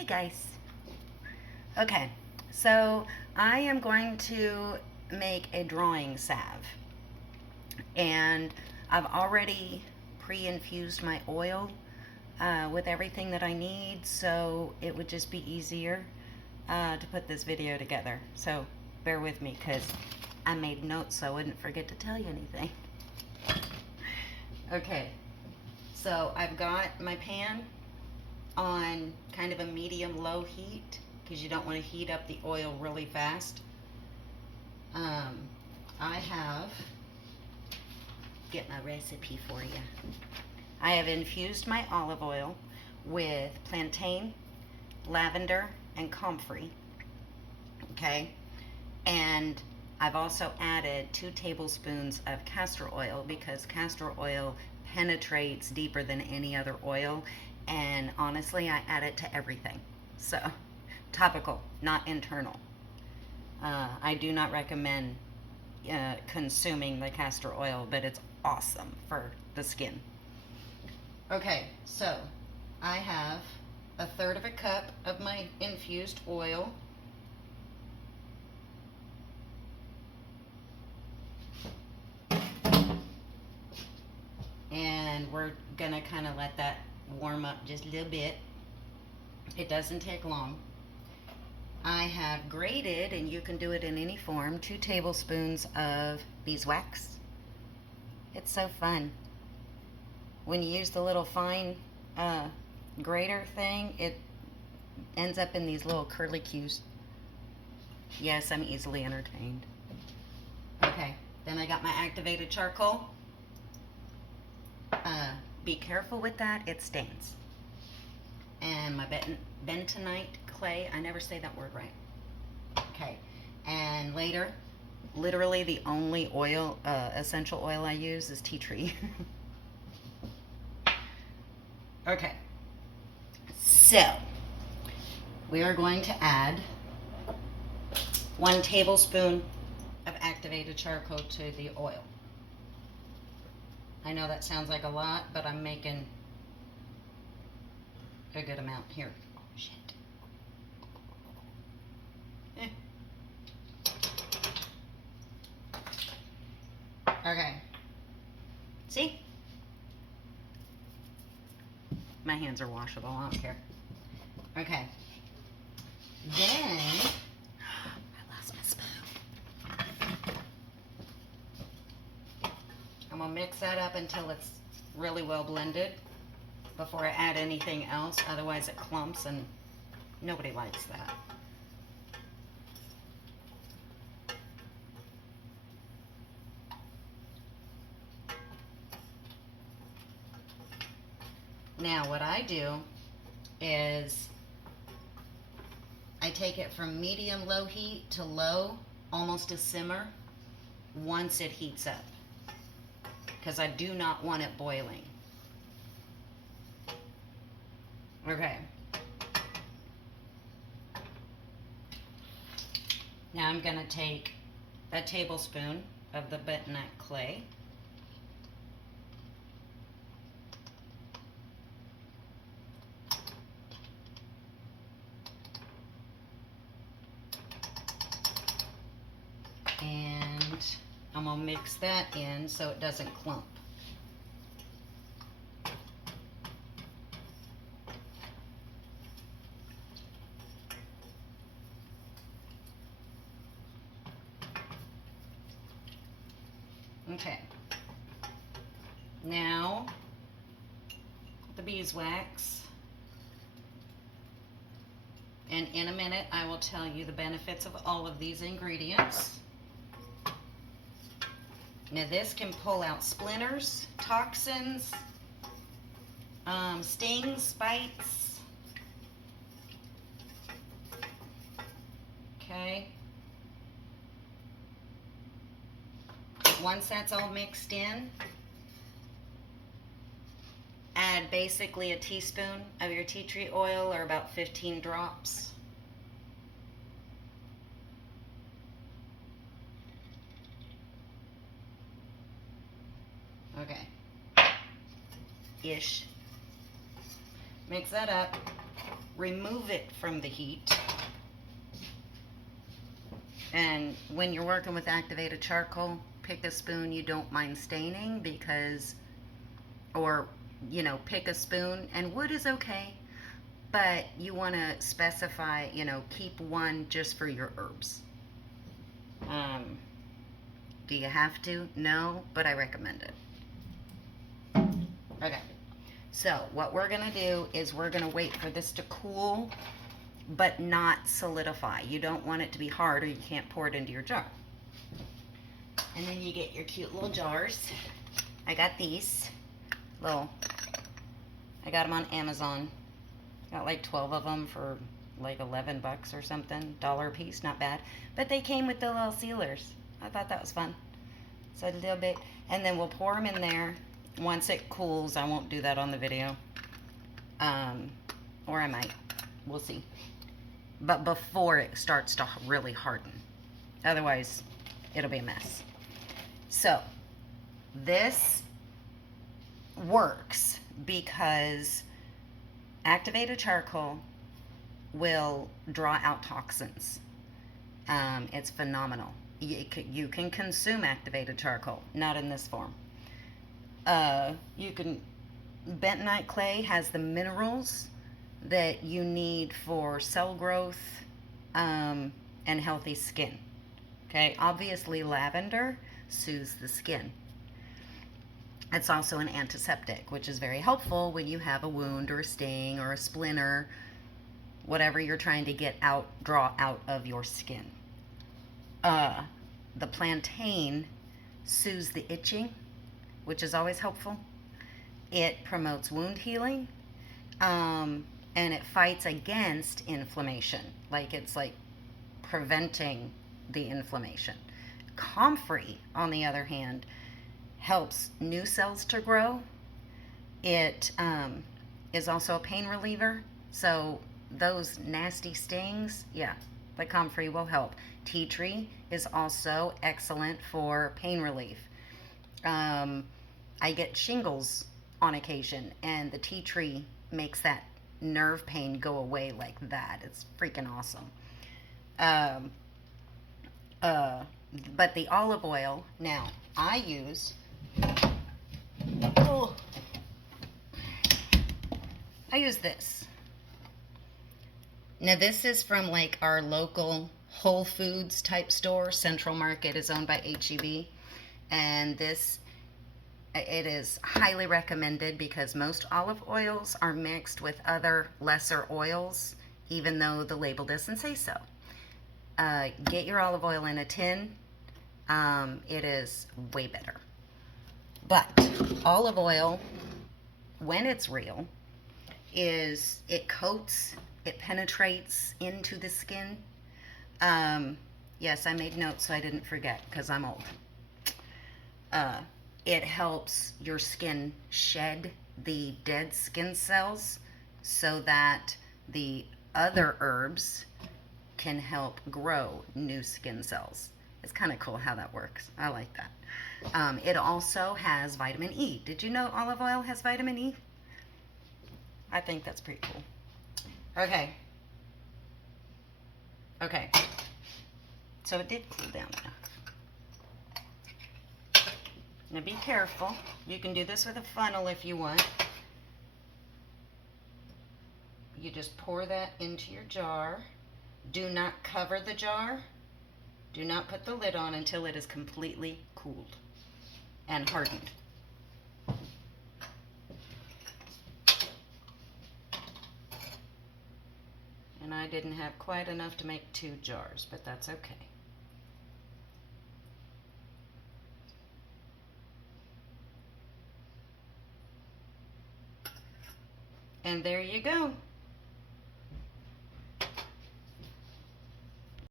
Hey guys. Okay, so I am going to make a drawing salve, and I've already pre-infused my oil with everything that I need, so it would just be easier to put this video together. So bear with me because I made notes so I wouldn't forget to tell you anything. Okay, so I've got my pan on kind of a medium-low heat because you don't want to heat up the oil really fast. I have, get my recipe for you. I have infused my olive oil with plantain, lavender, and comfrey. Okay, and I've also added 2 tablespoons of castor oil because castor oil penetrates deeper than any other oil, and honestly I add it to everything. So topical, not internal. I do not recommend consuming the castor oil, but it's awesome for the skin. Okay, so I have 1/3 of a cup of my infused oil. And we're gonna kind of let that warm up just a little bit. It doesn't take long. I have grated, and you can do it in any form, 2 tablespoons of beeswax. It's so fun. When you use the little fine grater thing, it ends up in these little curlicues. Yes, I'm easily entertained. Okay, then I got my activated charcoal. Be careful with that, it stains. And my bentonite clay, I never say that word right. Okay, and later, literally the only oil, essential oil I use is tea tree. Okay, so we are going to add 1 tablespoon of activated charcoal to the oil. I know that sounds like a lot, but I'm making a good amount here. Oh, shit. Okay. See? My hands are washable, I don't care. Okay. Then, I lost my spoon. I'm gonna mix that up until it's really well blended before I add anything else, otherwise it clumps and nobody likes that. Now what I do is I take it from medium-low heat to low, almost a simmer, once it heats up, because I do not want it boiling. Okay. Now I'm going to take a tablespoon of the bentonite clay. And I'm going to mix that in so it doesn't clump. Okay. Now, the beeswax. And in a minute, I will tell you the benefits of all of these ingredients. Now this can pull out splinters, toxins, stings, bites. Okay. Once that's all mixed in, add basically a teaspoon of your tea tree oil, or about 15 drops. Okay. Ish. Mix that up. remove it from the heat. And when you're working with activated charcoal, pick a spoon you don't mind staining, because, or, you know, pick a spoon, and wood is okay, but you want to specify, you know, keep one just for your herbs. Do you have to? No, but I recommend it. Okay, so what we're gonna do is we're gonna wait for this to cool, but not solidify. You don't want it to be hard, or you can't pour it into your jar. And then you get your cute little jars. I got these little, I got them on Amazon. Got like 12 of them for like $11 or something, $1 a piece, not bad. But they came with the little sealers. I thought that was fun. So a little bit, and then we'll pour them in there. Once it cools, I won't do that on the video. Or I might, we'll see. But before it starts to really harden. Otherwise, it'll be a mess. So, this works because activated charcoal will draw out toxins. It's phenomenal. You can consume activated charcoal, not in this form. Bentonite clay has the minerals that you need for cell growth and healthy skin. Okay, obviously lavender soothes the skin. It's also an antiseptic, which is very helpful when you have a wound or a sting or a splinter, whatever you're trying to get out, draw out of your skin. The plantain soothes the itching, which is always helpful. It promotes wound healing, and it fights against inflammation. Like, it's like preventing the inflammation. Comfrey, on the other hand, helps new cells to grow. It is also a pain reliever. So those nasty stings, yeah, the comfrey will help. Tea tree is also excellent for pain relief. I get shingles on occasion, and the tea tree makes that nerve pain go away like that. It's freaking awesome. But the olive oil, now, I use, I use this. Now, this is from like our local Whole Foods type store. Central Market is owned by H-E-B. And this, it is highly recommended because most olive oils are mixed with other lesser oils, even though the label doesn't say so. Get your olive oil in a tin. It is way better. But olive oil, when it's real, it coats, it penetrates into the skin. Yes, I made notes so I didn't forget, because I'm old. It helps your skin shed the dead skin cells so that the other herbs can help grow new skin cells. It's kind of cool how that works. I like that. It also has vitamin E. Did you know olive oil has vitamin E? I think that's pretty cool. Okay. So it did cool down now. Now be careful. You can do this with a funnel if you want. You just pour that into your jar. Do not cover the jar. Do not put the lid on until it is completely cooled and hardened. And I didn't have quite enough to make 2 jars, but that's okay. And there you go.